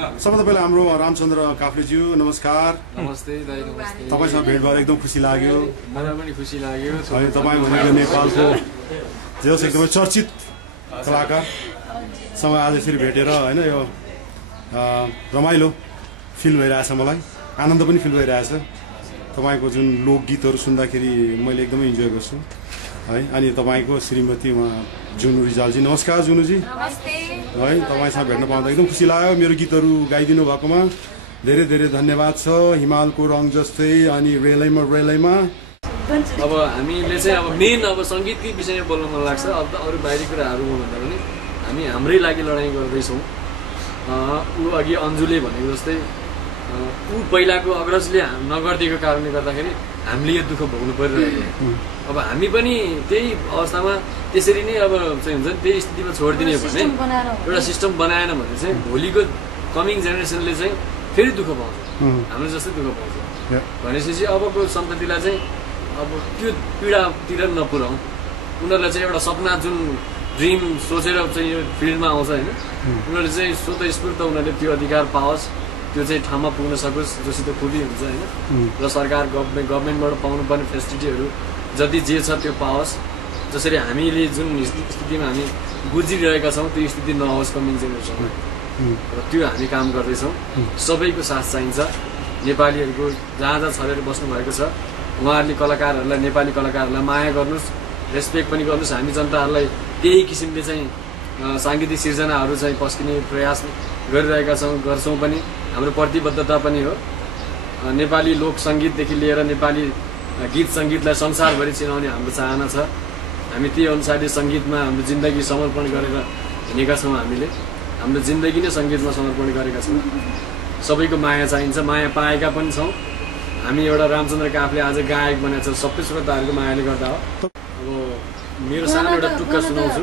सबभन्दा पहिला हाम्रो रामचन्द्र काफ्लेज्यू नमस्कार। नमस्ते दाइ, नमस्ते। तपाईसँग भेट भएर एकदम खुसी लाग्यो। मलाई पनि खुसी लाग्यो। अनि तपाईँ भनेको नेपालको जे होस् एकदमै चर्चित कलाकारसँग आज फेरि भेटेर होइन यो रमाइलो फिल भइरहेछ, मलाई आनन्द पनि फिल भइरहेछ। तपाईँको जुन लोकगीतहरू सुन्दाखेरि मैले एकदमै इन्जोय गर्छु है। अनि तपाईँको श्रीमती उहाँ जुनु रिजालजी, नमस्कार जुनुजी। नमस्ते। है तपाईँसँग भेट्न पाउँदा एकदम खुसी लाग्यो। मेरो गीतहरू गाइदिनु भएकोमा धेरै धेरै धन्यवाद छ। हिमालको रङ जस्तै अनि रेलैमा अब हामीले चाहिँ अब मेन अब सङ्गीतकै विषयमा बोल्न मन लाग्छ। अब त अरू बाहिरी कुराहरू भन्दा पनि हामी हाम्रै लागि लडाइँ गर्दैछौँ। ऊ अघि अन्जुले भनेको जस्तै ऊ पहिलाको अग्रजले नगरिदिएको कारणले गर्दाखेरि हामीले यो दुःख भोग्नु परिरहेको। अब हामी पनि त्यही अवस्थामा त्यसरी नै अब चाहिँ हुन्छ नि, त्यही स्थितिमा छोडिदिने भने एउटा सिस्टम बनाएन भने चाहिँ भोलिको कमिङ जेनेरेसनले चाहिँ फेरि दुःख पाउँछ, हाम्रो जस्तै दुःख पाउँछ। भनेपछि अबको सन्ततिलाई चाहिँ अब त्यो पीडातिर नपुर्याउँ। उनीहरूलाई चाहिँ एउटा सपना जुन ड्रिम सोचेर चाहिँ यो फिल्डमा आउँछ होइन, उनीहरूले चाहिँ स्वतस्फूर्त उनीहरूले त्यो अधिकार पाओस्, त्यो चाहिँ ठाउँमा पुग्न सकोस् जसित खुबी हुन्छ होइन। र सरकार गभर्मेन्टबाट पाउनुपर्ने फेसिलिटीहरू जति जे छ त्यो पाओस्। जसरी हामीले जुन स्थितिमा हामी गुज्रिरहेका छौँ त्यो स्थिति नहोस् कमिङ जेनेरेसनमा। र त्यो हामी काम गर्दैछौँ। सबैको साथ चाहिन्छ। नेपालीहरूको जहाँ जहाँ छरेर बस्नुभएको छ उहाँहरूले कलाकारहरूलाई, नेपाली कलाकारहरूलाई माया गर्नुहोस्, रेस्पेक्ट पनि गर्नुहोस्। हामी जनताहरूलाई त्यही किसिमले चाहिँ साङ्गीतिक सिर्जनाहरू चाहिँ पस्किने प्रयास गरिरहेका गर्छौँ पनि। हाम्रो प्रतिबद्धता पनि हो। नेपाली लोक सङ्गीतदेखि लिएर नेपाली गीत सङ्गीतलाई संसारभरि चिनाउने हाम्रो चाहना छ। हामी त्यही अनुसारले सङ्गीतमा हाम्रो जिन्दगी समर्पण गरेर हिँडेका छौँ। हामीले हाम्रो जिन्दगी नै सङ्गीतमा समर्पण गरेका छौँ। सबैको माया चाहिन्छ, माया पाएका पनि छौँ हामी। एउटा रामचन्द्र काफले आज गायक बनाएको छ, सबै श्रोताहरूको मायाले गर्दा हो। अब मेरो सानो एउटा टुक्का सुनाउँछु।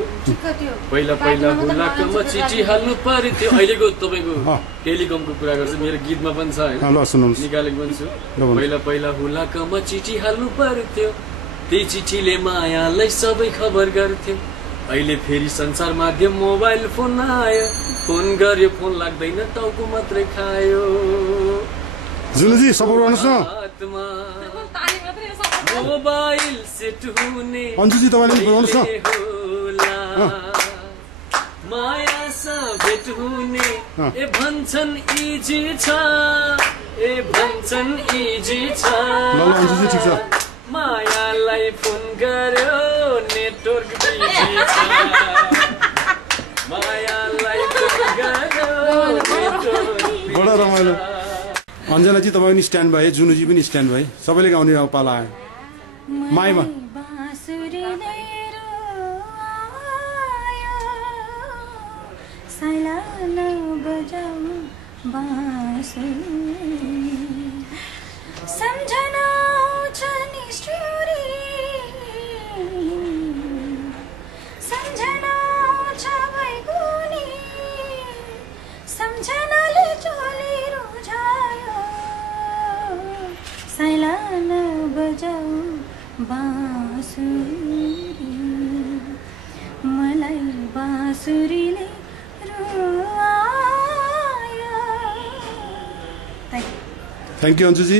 पहिला पहिला हुलाकमा चिठी हाल्नु पर्यो थियो। अहिलेको तपाईँको टेलिकमको कुरा गर्छु, मेरो गीतमा पनि छ होइन, निकालेको पनि छु। पहिला पहिला हुलाकमा चिठी हाल्नु पर्यो थियो, त्यही चिठीले मायालाई सबै खबर गर्थ्यो। अहिले फेरि संसार माध्यम मोबाइल फोन आयो, फोन गर्यो फोन लाग्दैन टाउको मात्रै खायो। जुनुजी सपोर्ट गर्नुहोस् न। मोबाइल सेट हुने अन्जुजी तपाईले बोल्नुहोस् न। माया सा भेट हुने ए भन्छन् इजी छ, ए भन्छन् इजी छ। ल अन्जुजी ठीक छ। मायालाई फोन गर्यो नेटवर्क बिजी छ, मायालाई फोन गर्यो नेटवर्क। बडा रमाइलो। अन्जनाजी तपाईँ पनि स्ट्यान्ड भए, जुनुजी पनि स्ट्यान्ड भए, सबैले गाउने पाला आयो। माइमा मलाई बाँसुरीले थ्याङ्क यू अन्जुजी।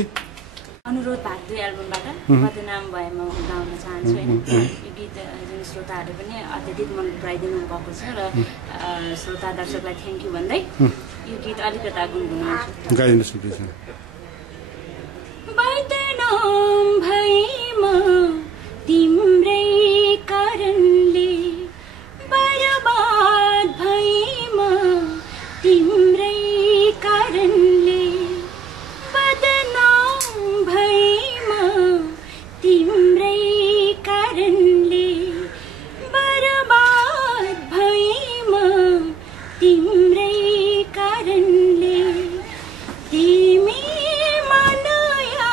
अनुरोध भाग 2 एल्बमबाट बदनाम भएमा गाउन चाहन्छु होइन। यो गीत जुन श्रोताहरूले पनि अत्यधिक मन पराइदिनु भएको छ र श्रोता दर्शकलाई थ्याङ्क यू भन्दै यो गीत अलिकता गुनगुनाउँछु। गाइदिनुहोस् प्लिज। बदनाम भएमा तिम्रै कारणले, बर्बाद भएमा तिम्रै कारणले, बदनाम भएमा तिम्रै कारणले, बर्बाद भएमा तिम्रै कारणले। तिमी मनया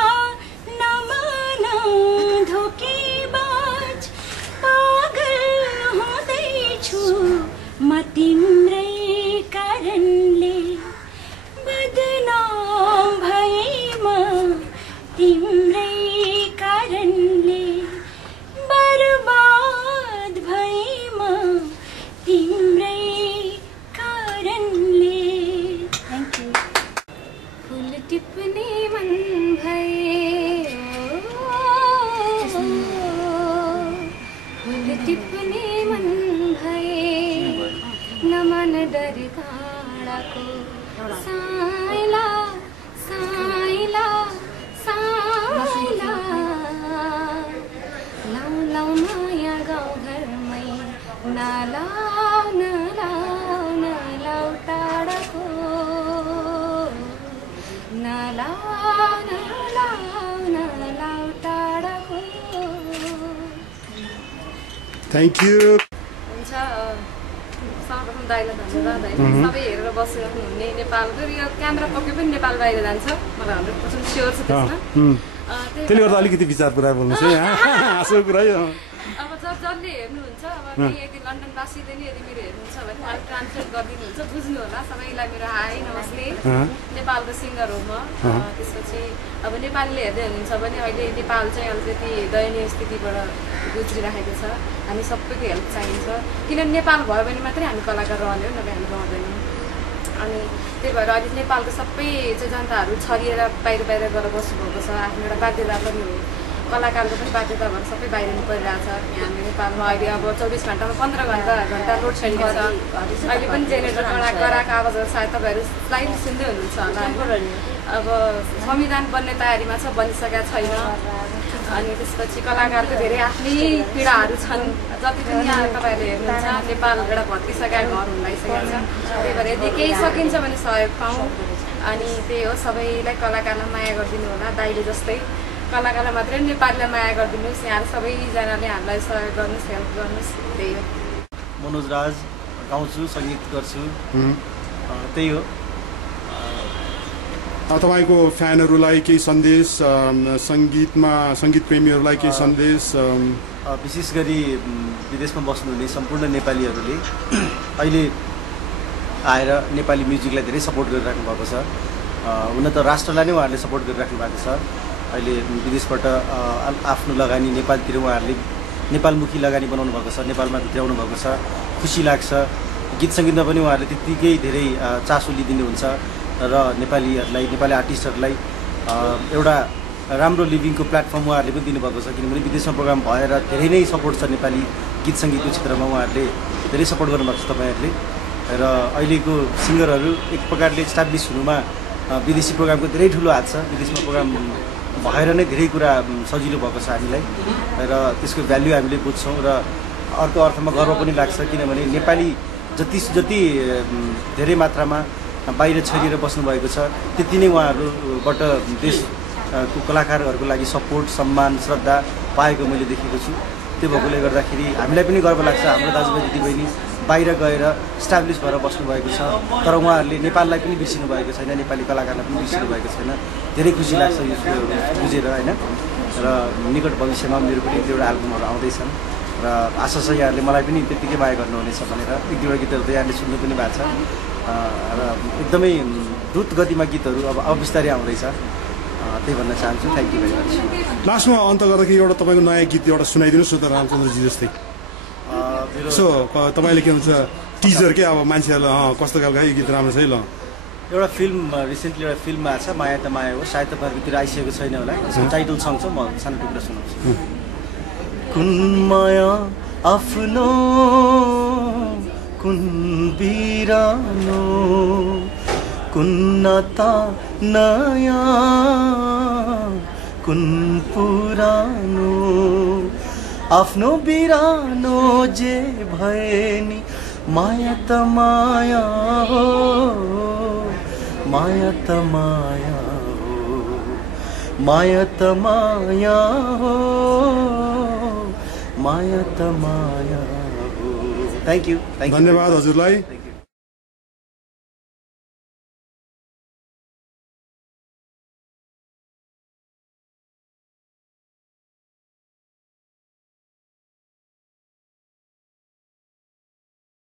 नमन धो मन डरी काँडाको साइला साइला साइला लाउ लाउ माया गाउँघरमै नलाउ नलाउ नलाउ टाढाको नलाउ नलाउ नलाउ टाढाको। Thank you. हुन्छ सर्वप्रथम दाइलाई धन्यवाद होइन सबै हेरेर बसिराख्नु हुने नेपालको यो क्यामेरा पक्कै पनि नेपाल बाहिर जान्छ मलाई 100% स्योर छ त्यसमा। त्यसले गर्दा अलिकति विचार कुरा बोल्नुहोस् है हाँसो कुरा अब जसले हेर्नुहुन्छ अब यदि लन्डनवासीले नि यदि मेरो हेर्नुहुन्छ भने अलिक ट्रान्सलेट गरिदिनुहुन्छ बुझ्नु होला। सबैलाई मेरो हाई नमस्ते। नेपालको सिङ्गर हो म। त्यसपछि अब नेपालीले हेर्दै हुनुहुन्छ भने अहिले नेपाल चाहिँ अलिकति दयनीय स्थितिबाट गुज्रिरहेको छ। हामी सबैको हेल्प चाहिन्छ किनभने नेपाल भयो भने मात्रै हामी कलाकार रहने हो नभए हामी रहँदैनौँ। अनि त्यही भएर अहिले नेपालको सबै चाहिँ जनताहरू छरिएर बाहिर बाहिर गएर बस्नुभएको छ। आफ्नो एउटा बाध्यता पनि हो कलाकारको पनि बाध्यता भएर सबै बाहिर परिरहेछ। हामी नेपालमा अहिले अब 24 घन्टामा 15 घन्टा लोड सेडिङ छ। अहिले पनि जेनेरेटर गराएको आवाजहरू सायद तपाईँहरू स्लाइडली सुन्दै हुनुहुन्छ होला। अब संविधान बन्ने तयारीमा छ बनिसकेका छैन। अनि त्यसपछि कलाकारको धेरै आफ्नै पीडाहरू छन्। जति पनि यहाँ तपाईँहरूले हेर्नुहुन्छ नेपाल एउटा भत्किसकेका घर हुँदाइसकेको छ। त्यही भएर यदि केही सकिन्छ भने सहयोग पाऊँ। अनि त्यही हो सबैलाई कलाकारलाई माया गरिदिनु होला दाइले जस्तै कलाकारलाई मात्रै नेपालीलाई माया गरिदिनुहोस्। यहाँ सबैजनाले हामीलाई सहयोग गर्नुहोस् हेल्प गर्नुहोस्। त्यही हो। मनोज राज गाउँछु सङ्गीत गर्छु त्यही हो। तपाईँको फ्यानहरूलाई केही सन्देश सङ्गीत प्रेमीहरूलाई केही सन्देश विशेष गरी विदेशमा बस्नुहुने सम्पूर्ण नेपालीहरूले अहिले आएर नेपाली म्युजिकलाई धेरै सपोर्ट गरिराख्नु भएको छ। हुन त राष्ट्रलाई नै उहाँहरूले सपोर्ट गरिराख्नु भएको छ। अहिले विदेशबाट आफ्नो लगानी नेपालतिर उहाँहरूले नेपालमुखी लगानी बनाउनु भएको छ। नेपालमा भित्राउनु भएको छ। खुसी लाग्छ। गीत सङ्गीतमा पनि उहाँहरूले त्यत्तिकै धेरै चासो लिइदिनुहुन्छ र नेपालीहरूलाई नेपाली आर्टिस्टहरूलाई एउटा राम्रो लिभिङको प्लेटफर्म उहाँहरूले पनि दिनुभएको छ। किनभने विदेशमा प्रोग्राम भएर धेरै नै सपोर्ट छ नेपाली गीत सङ्गीतको क्षेत्रमा उहाँहरूले धेरै सपोर्ट गर्नुभएको छ तपाईँहरूले। र अहिलेको सिङ्गरहरू एक प्रकारले इस्टाब्लिस हुनुमा विदेशी प्रोग्रामको धेरै ठुलो हात छ। विदेशमा प्रोग्राम भएर नै धेरै कुरा सजिलो भएको छ हामीलाई र त्यसको भ्याल्यु हामीले बुझ्छौँ र अर्को अर्थमा गर्व पनि लाग्छ। किनभने नेपाली जति धेरै मात्रामा बाहिर छरिएर बस्नुभएको छ त्यति नै उहाँहरूबाट देशको कलाकारहरूको लागि सपोर्ट सम्मान श्रद्धा पाएको मैले देखेको छु। त्यो भएकोले गर्दाखेरि हामीलाई पनि गर्व लाग्छ। हाम्रो दाजुभाइ दिदीबहिनी बाहिर गएर इस्टाब्लिस भएर बस्नुभएको छ तर उहाँहरूले नेपाललाई पनि बिर्सिनु भएको छैन। नेपाली कलाकारलाई पनि बिर्सिनु भएको छैन। धेरै खुसी लाग्छ यो बुझेर होइन। र निकट भविष्यमा मेरो पनि एउटा एल्बमहरू आउँदैछन् र आशा छ यहाँहरूले मलाई पनि त्यत्तिकै माया गर्नुहुनेछ भनेर। एक दुईवटा गीतहरू त यहाँले सुन्नु पनि भएको छ र एकदमै द्रुत गतिमा गीतहरू अब बिस्तारै आउँदैछ। त्यही भन्न चाहन्छु। Thank you very much. लास्टमा अन्त गर्दाखेरि एउटा तपाईँको नयाँ गीत एउटा सुनाइदिनुहोस् न त रामचन्द्रजी जस्तै। सो तपाईँले के भन्छ टिजर के अब मान्छेहरूलाई कस्तो खालको यो गीत राम्रो छ है। ल एउटा फिल्म रिसेन्टली एउटा फिल्म आएको छ माया त माया हो। सायद तपाईँहरूकोतिर आइसकेको छैन होला। टाइटल सङ छ। म सानो टुक्रा सुनाउँछु। कुन माया आफ्नो कुन बिरानो कुन नाता नयाँ कुन पुरानो आफ्नो बिरानो जे भए नि माया त माया हो माया त माया हो माया त माया हो माया त माया हो। Thank you. धन्यवाद हजुरलाई।